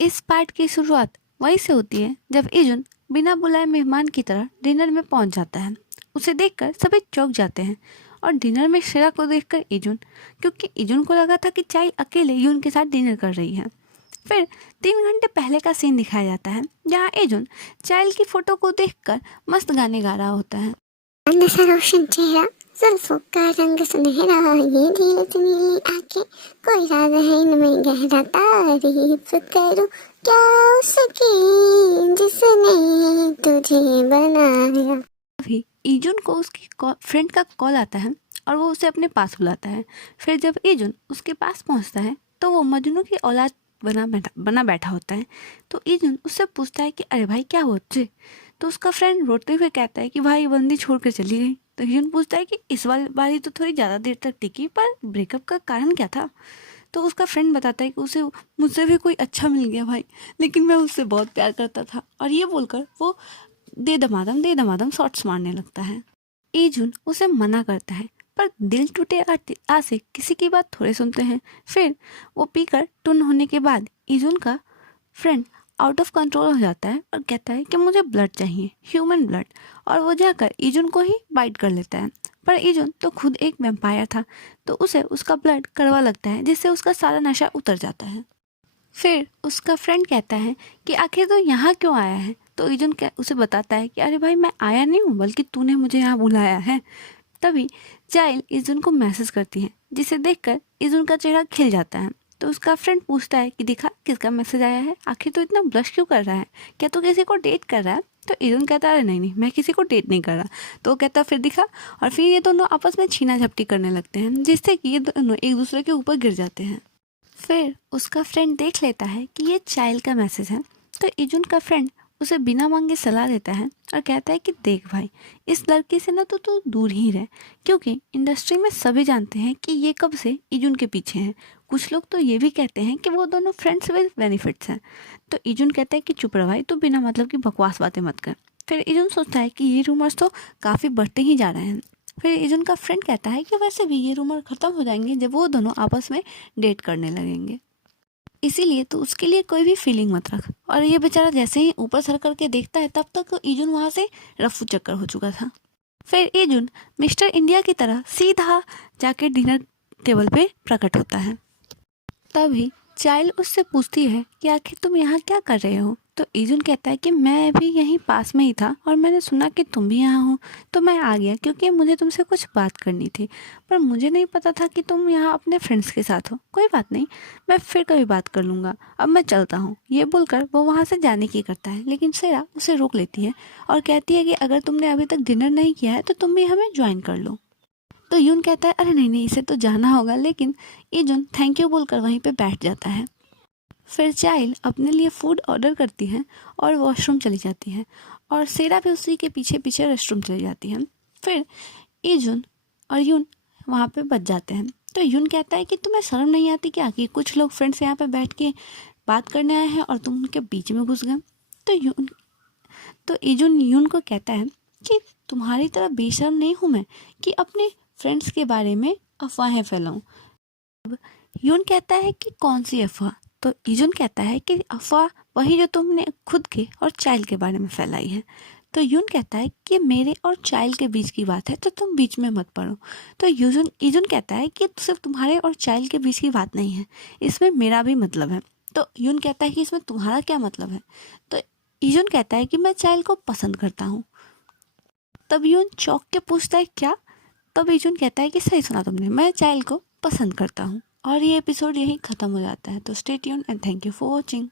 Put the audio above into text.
इस पार्ट की शुरुआत वहीं से होती है जब इजुन बिना बुलाए मेहमान की तरह डिनर में पहुंच जाता है। उसे देखकर सभी चौंक जाते हैं और डिनर में शेरा को देखकर इजुन, क्योंकि इजुन को लगा था कि चाइल अकेले यून के साथ डिनर कर रही है। फिर 3 घंटे पहले का सीन दिखाया जाता है जहाँ इजुन चाइल की फोटो को देखकर मस्त गाने गा रहा होता है। अंदर सा रोशन चेहरा, जुल्फों का रंग सुनहरा, ये नीली सी नीली आंखें, कोई राज है इनमें गहरा, तारीफ करूं क्या उसकी जिसने तुझे बनाया। अभी इजुन को उसकी फ्रेंड का कॉल आता है और वो उसे अपने पास बुलाता है। फिर जब इजुन उसके पास पहुंचता है तो वो मजनू की औलाद बना बैठा होता है। तो इजुन उससे पूछता है कि अरे भाई क्या हुआ तुझे? तो उसका फ्रेंड रोते हुए कहता है कि भाई बंदी छोड़ कर चली गई। तो इजुन पूछता है कि इस बारी तो थोड़ी ज़्यादा देर तक टिकी, पर ब्रेकअप का कारण क्या था? तो उसका फ्रेंड बताता है कि उसे मुझसे भी कोई अच्छा मिल गया भाई, लेकिन मैं उससे बहुत प्यार करता था। और ये बोलकर वो दे दमादम शॉट्स मारने लगता है। इजुन उसे मना करता है, पर दिल टूटे आशिक किसी की बात थोड़े सुनते हैं। फिर वो पीकर टुन होने के बाद इजुन का फ्रेंड आउट ऑफ कंट्रोल हो जाता है और कहता है कि मुझे ब्लड चाहिए, ह्यूमन ब्लड। और वो जाकर इजुन को ही बाइट कर लेता है। पर इजुन तो खुद एक वैम्पायर था, तो उसे उसका ब्लड कड़वा लगता है, जिससे उसका सारा नशा उतर जाता है। फिर उसका फ्रेंड कहता है कि आखिर तो यहाँ क्यों आया है? तो इजुन उसे बताता है कि अरे भाई मैं आया नहीं हूँ, बल्कि तूने मुझे यहाँ बुलाया है। तभी चाइल इजुन को मैसेज करती है, जिसे देखकर इजुन का चेहरा खिल जाता है। तो उसका फ्रेंड पूछता है कि दिखा किसका मैसेज आया है, आखिर तो इतना ब्लश क्यों कर रहा है, क्या तू किसी को डेट कर रहा है? तो इजुन कहता है नहीं नहीं, मैं किसी को डेट नहीं कर रहा। तो वो कहता फिर दिखा। और फिर ये दोनों आपस में छीना झपटी करने लगते हैं, जिससे कि ये दोनों एक दूसरे के ऊपर गिर जाते हैं। फिर उसका फ्रेंड देख लेता है कि ये चाइल्ड का मैसेज है। तो इजुन का फ्रेंड उसे बिना मांगे सलाह देता है और कहता है कि देख भाई, इस लड़की से ना तो तू दूर ही रह, क्योंकि इंडस्ट्री में सभी जानते हैं कि ये कब से इजुन के पीछे हैं। कुछ लोग तो ये भी कहते हैं कि वो दोनों फ्रेंड्स विद बेनिफिट्स हैं। तो इजुन कहता है कि चुप रह भाई, तू बिना मतलब की बकवास बातें मत कर। फिर इजुन सोचता है कि ये रूमर्स तो काफ़ी बढ़ते ही जा रहे हैं। फिर इजुन का फ्रेंड कहता है कि वैसे भी ये रूमर ख़त्म हो जाएंगे जब वो दोनों आपस में डेट करने लगेंगे, इसीलिए तो उसके लिए कोई भी फीलिंग मत रख। और ये बेचारा जैसे ही ऊपर सर करके देखता है, तब तक इजुन वहाँ से रफू चक्कर हो चुका था। फिर इजुन मिस्टर इंडिया की तरह सीधा जाके डिनर टेबल पे प्रकट होता है। तभी चाइल्ड उससे पूछती है कि आखिर तुम यहाँ क्या कर रहे हो? तो इजुन कहता है कि मैं भी यहीं पास में ही था और मैंने सुना कि तुम भी यहाँ हो, तो मैं आ गया क्योंकि मुझे तुमसे कुछ बात करनी थी। पर मुझे नहीं पता था कि तुम यहाँ अपने फ्रेंड्स के साथ हो। कोई बात नहीं, मैं फिर कभी बात कर लूँगा, अब मैं चलता हूँ। ये बोलकर वो वहाँ से जाने की करता है, लेकिन सेरा उसे रोक लेती है और कहती है कि अगर तुमने अभी तक डिनर नहीं किया है तो तुम भी हमें ज्वाइन कर लो। तो यून कहता है अरे नहीं नहीं, इसे तो जाना होगा, लेकिन इजुन थैंक यू बोलकर वहीं पे बैठ जाता है। फिर चाइल्ड अपने लिए फूड ऑर्डर करती है और वॉशरूम चली जाती है, और सेरा भी उसी के पीछे पीछे रेस्टरूम चली जाती है। फिर इजुन और यून वहाँ पे बच जाते हैं। तो यून कहता है कि तुम्हें शर्म नहीं आती क्या कि कुछ लोग फ्रेंड्स यहाँ पे बैठ के बात करने आए हैं और तुम उनके बीच में घुस गए? तो इजुन यून को कहता है कि तुम्हारी तरह बेशर्म नहीं हूँ मैं कि अपने फ्रेंड्स के बारे में अफवाहें फैलाऊं। यून कहता है कि कौन सी अफवाह? तो इजुन कहता है कि अफवाह वही जो तुमने खुद के और चाइल्ड के बारे में फैलाई है। तो यून कहता है कि मेरे और चाइल्ड के बीच की बात है, तो तुम बीच में मत पड़ो। तो इजुन कहता है कि सिर्फ तुम्हारे और चाइल्ड के बीच की बात नहीं है, इसमें मेरा भी मतलब है। तो यून कहता है कि इसमें तुम्हारा क्या मतलब है? तो इजुन कहता है कि मैं चाइल्ड को पसंद करता हूँ। तब यून चौंक के पूछता है क्या? तब इजुन कहता है कि सही सुना तुमने, मैं चाइल्ड को पसंद करता हूँ। और ये एपिसोड यहीं ख़त्म हो जाता है। तो stay tune and thank you for watching.